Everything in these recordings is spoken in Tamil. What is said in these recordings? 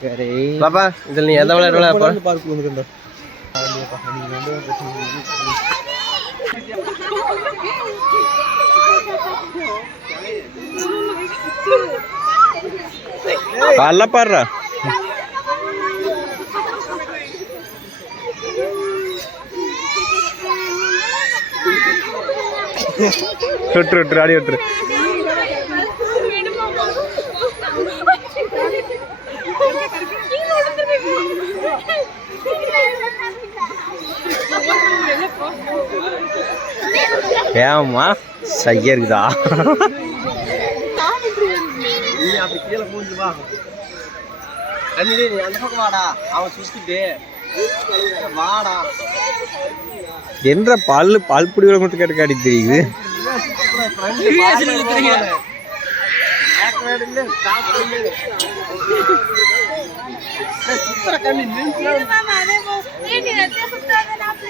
சரி. பாப்பா இதில் நீ விளையாட்டு விளையாட போற? பார்க்க வந்துருந்தா பல்ல பாடுறா. விட்டுரு விட்டுரு அடி விட்டுரு. ஏம்மா? சையா இருக்குதா? நீ அப்படி கீழே மூஞ்சி வா. அண்ணி நீ அந்த பக்கம் வாடா. அவன் சுத்திட்டு. வாடா. என்ற பல்லு பால் புடி மட்டும் கேட்டு காட்டி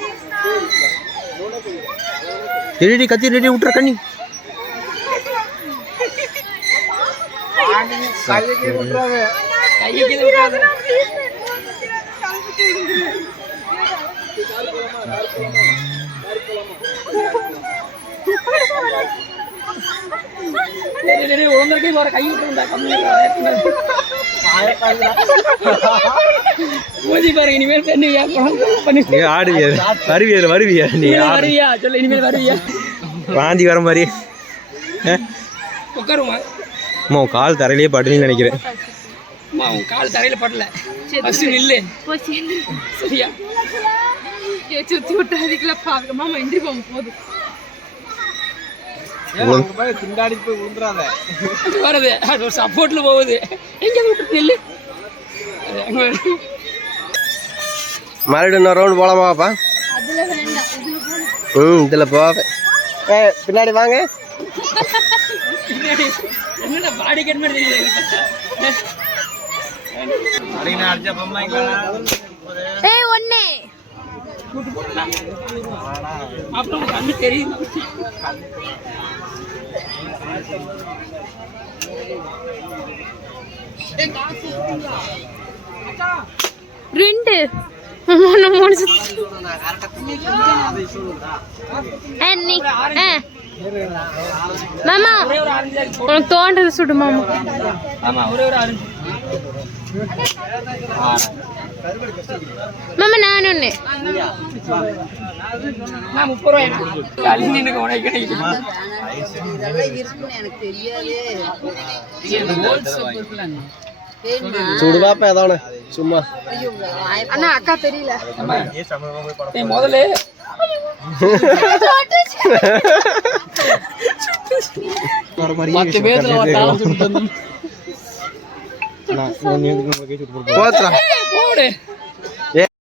தெரியுது ரெடி கத்தி ரெடி விட்டுற கண்ணி இனிமேல் பண்ணுவியா பண்ணு. நீ ஆடுவியா வருவியா வருவியா நீ. வருவியா? சொல்லு இனிமேல் வருவியா? வாந்தி வர மாதிரி உட்காருமா அம்மா உன் கால் தரையிலேயே படுன்னு நினைக்கிறேன். அம்மா உன் கால் தரையில படல. ஃபர்ஸ்ட் நில்லு. சரியா? சுத்தி விட்டு அதுக்குள்ள பாக்கமா இன்றி போகும் போதும் திண்டாடி போய் அது வருது அது ஒரு சப்போர்ட்ல போகுது. எங்க விட்டு நில்லு. மறுபடியும் இன்னொரு ரவுண்டு போகணும் ம் இதில் போவேன் ஏ பின்னாடி வாங்க. பின்னாடி அப்புறம் கண்ணு தெரியும் ரெண்டு மூணு மூணு மாமா உனக்கு தோன்றது சுடு மாமா. ஆமா ஒரே ஒரு ஆரஞ்சு. மாமா நான் ஒண்ணு. நான் முப்பது ரூபாய் எனக்கு உனக்கு கிடைக்கும் சும்மா. அண்ணா அக்கா தெரியல. முதல்ல. பத்து பேர்ல ஒருத்தன் போத்துறா pobre.